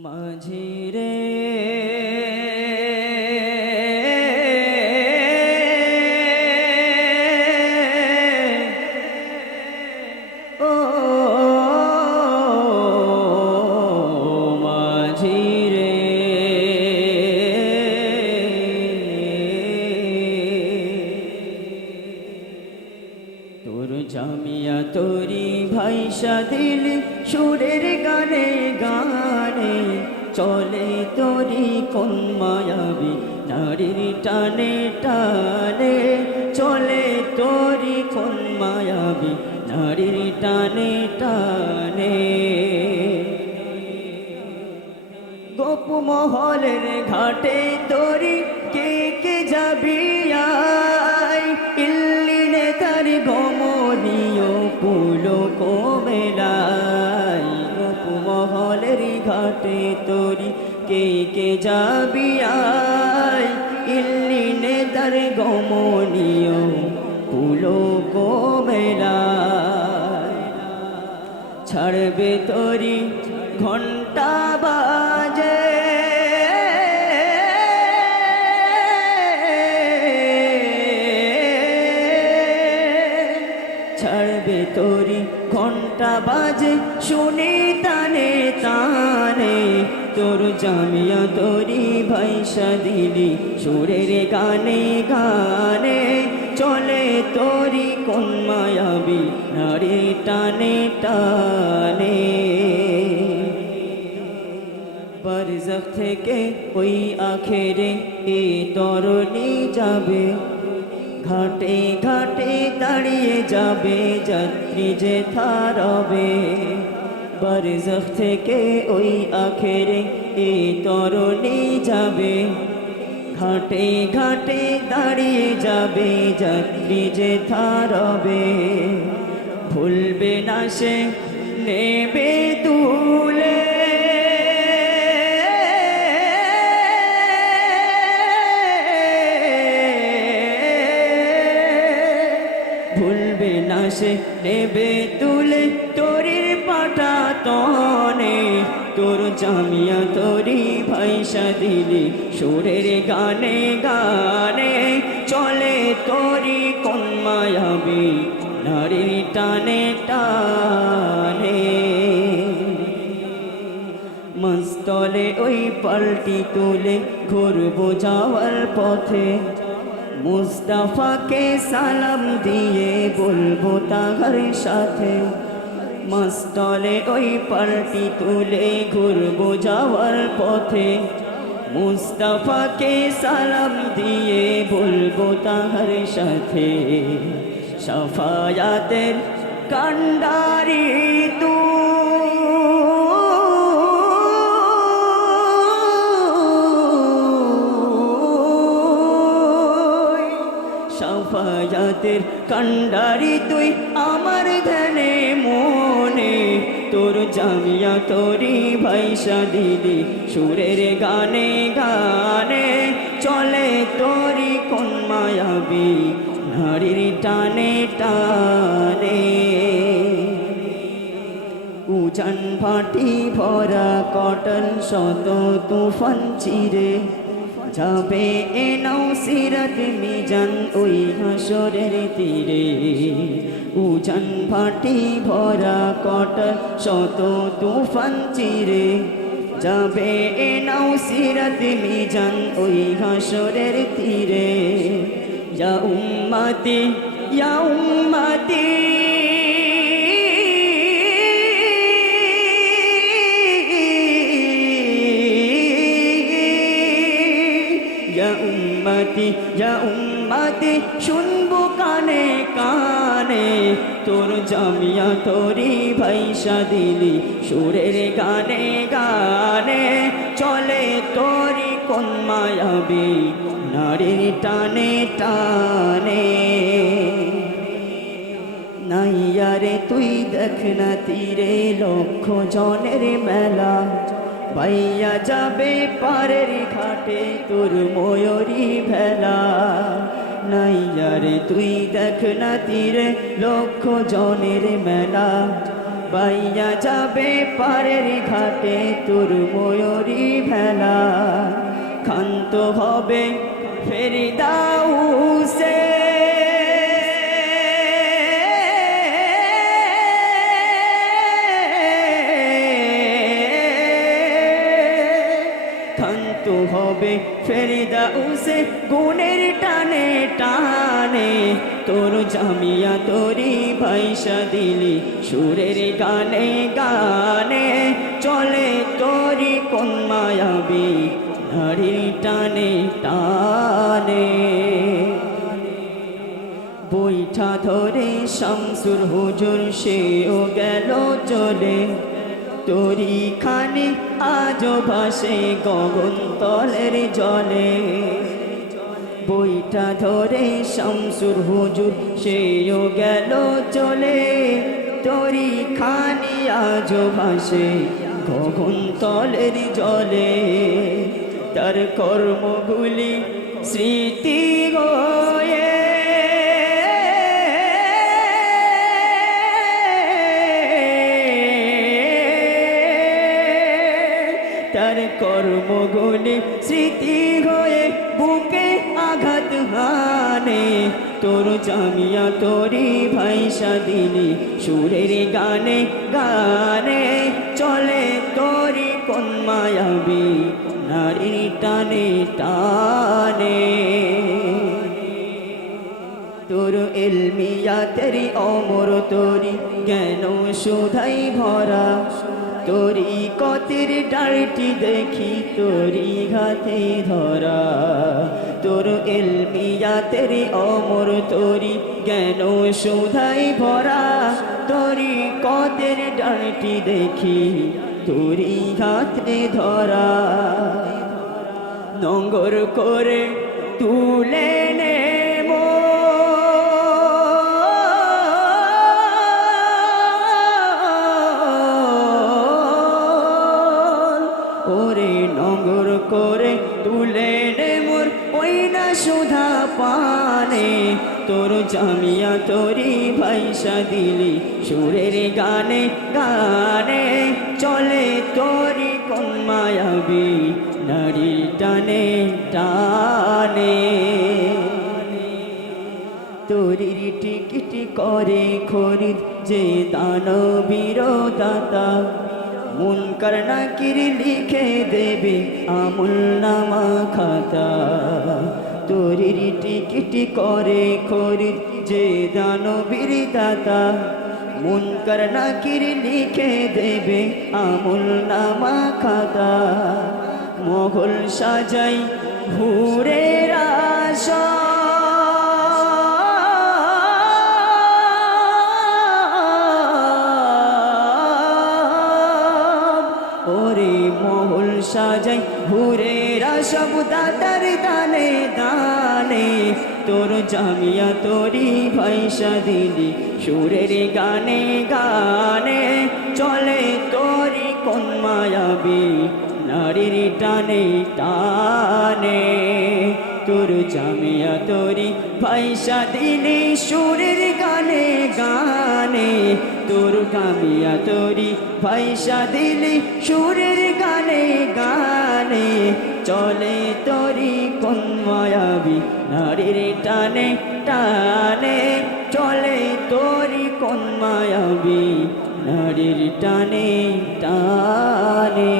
মাঝিরে ও মাঝিরে তোর জামিয়া তোরি ভাইসা দিল সুরের গানে গানে চলে তোরি কোন মায়াবী নারীর টানে টানে চলে তোরি কোন মায়াবী নারীর টানে টানে গোপ মহলের ঘাটে তোরি কে কে যাবি আয় ইল্লিনে তার গমনীয় পুলক মেলাই গোপ মহলের ঘাটে তোরি কে কে যাবি আয় ইল্লিনে তার গমনীয় পুলক মেলাই ছাড়বে তোরি ঘন্টা বাজে ছাড়বে তোরি ঘন্টা বাজে শুনি তানে তানে তোর জামিয়া তোরি ভাইসা দিলি সুরের গানে গানে চলে তোরি কোন মায়াবী নারী টানে টানে বারজাখ থেকে ওই আখেরে এ তরণী যাবে ঘাটে ঘাটে দাঁড়িয়ে যাবে যাত্রী যে থারবে বারজাখ থেকে ওই আখেরে এ তরণী যাবে ঘাটে ঘাটে দাঁড়িয়ে যাবে যাত্রী যে থারবে ভুলবে না সে নেবে তুলে ভুলবে না সে নেবে তুলে তোরির পাটা তনে তোর জামিয়া তোরি ভাইসা দিলি সুরের গানে গানে চলে তোরি কোন মায়াবী নারীর টানে টানে মস্তলে ওই পাল্টি তুলে ঘুরবো যাওয়ার পথে মুস্তাফাকে সালাম দিয়ে বলবো তাহার সাথে মস্তলে ওই পাল্টি তুলে ঘুরবো যাওয়ার পথে মুস্তাফাকে সালাম দিয়ে বলবো তাহার সাথে শাফায়াতের কান্ডারি শাফায়াতের কান্ডারি তুই আমার ধ্যানে মনে তোর জামিয়া তোরি ভাইসা দিলি সুরের গানে গানে চলে তোরি কোন মায়াবী নারীর টানে টানে উজান ভাটি ভরা কটন শত তুফান চিরে যাবে এ নৌসিরাত মিজান ওই হাসরের তীরে উজান ভাটি ভরা কটন শত তুফান চিরে যাবে এ নৌসিরাত মিজান ওই হাসরের তীরে ইয়া উম্মতি ইয়া উম্মতি ইয়া উম্মতি শুনবো কানে কানে তোর জামিয়া তোরি ভাইসা দিলি সুরের গানে গানে চলে তোরি কোন মায়াবী নারীর টানে টানে নাইয়ারে তুই দেখ না তীরে লক্ষ জনের মেলা ভাইয়া যাবে পারের ঘাটে তোর ময়ূরী ভেলা নাইয়ারে তুই দেখ না তীরে লক্ষ জনের মেলা বাইয়া যাবে পারের ঘাটে তোর ময়ূরী ভেলা ক্ষান্ত হবে ফেরিদাউসে ক্ষান্ত হবে ফেরিদাউসে গুণের টানে টানে তোর জামিয়া তোরি ভাইসা দিলি সুরের গানে গানে চলে তোরি কোন মায়াবী নারীর টানে টানে বৈঠা ধরে শামসুর হুজুর সেও গেল চলে তোরি খানি আজো ভাসে গগন তলের জলে বইটা ধরে শামসুর হুজুর সেও গেল চলে তোরি খানি আজো ভাসে গগন তলের জলে তার কর্মগুলি স্মৃতি হয়ে তার কর্মগুলি স্মৃতি হয়ে বুকে আঘাত হানে তোর জামিয়া তোরি ভাইসা দিলি সুরের গানে গানে চলে তোরি কোন মায়াবী নারীর টানে টানে তোর এলমিয়াতেরি অমর তোরি জ্ঞান সুধাই ভরা তোরি কতির ডালটি দেখি তোরি হাতে ধরা তোর এলমিয়াতেরি অমর তোরি জ্ঞান সুধাই ভরা তোরি কতির ডালটি দেখি তোরি হাতে ধরা নঙ্গর করে তুলে নে ওরে নগর করে তুলে নে মোর ওই না সুধা পানে তোর জামিয়া তোরি ভাইসা দিলি সুরের গানে গানে চলে তোরি কোন মায়াবী নারী টানে টানে তোরির টিকিটি করে খরিদ যে দানবীর দাতা মুনকার নাকির লিখে দেবে আমল নামা খাতা তোরির টিকিটি করে খরিদ যে দানবীর দাতা মুনকার নাকির লিখে দেবে আমল নামা খাতা মোগল সাজাই ঘুরে রাশা ওরে মহল সাজাই ঘুরে সব দাতার দানে দানে তোর জামিয়া তোরি ভাইসা দিলি সুরের গানে গানে চলে তোরি কোন মায়াবী নারীর টানে টানে তোর জামিয়া তোরি ভাইসা দিলি সুরের গানে গানে তোর কামিয়া তোরি ভাইসা দিলি সুরের গানে গানে চলে তোরি কোন মায়াবী নারীর টানে টানে চলে তোরি কোন মায়াবী নারীর টানে টানে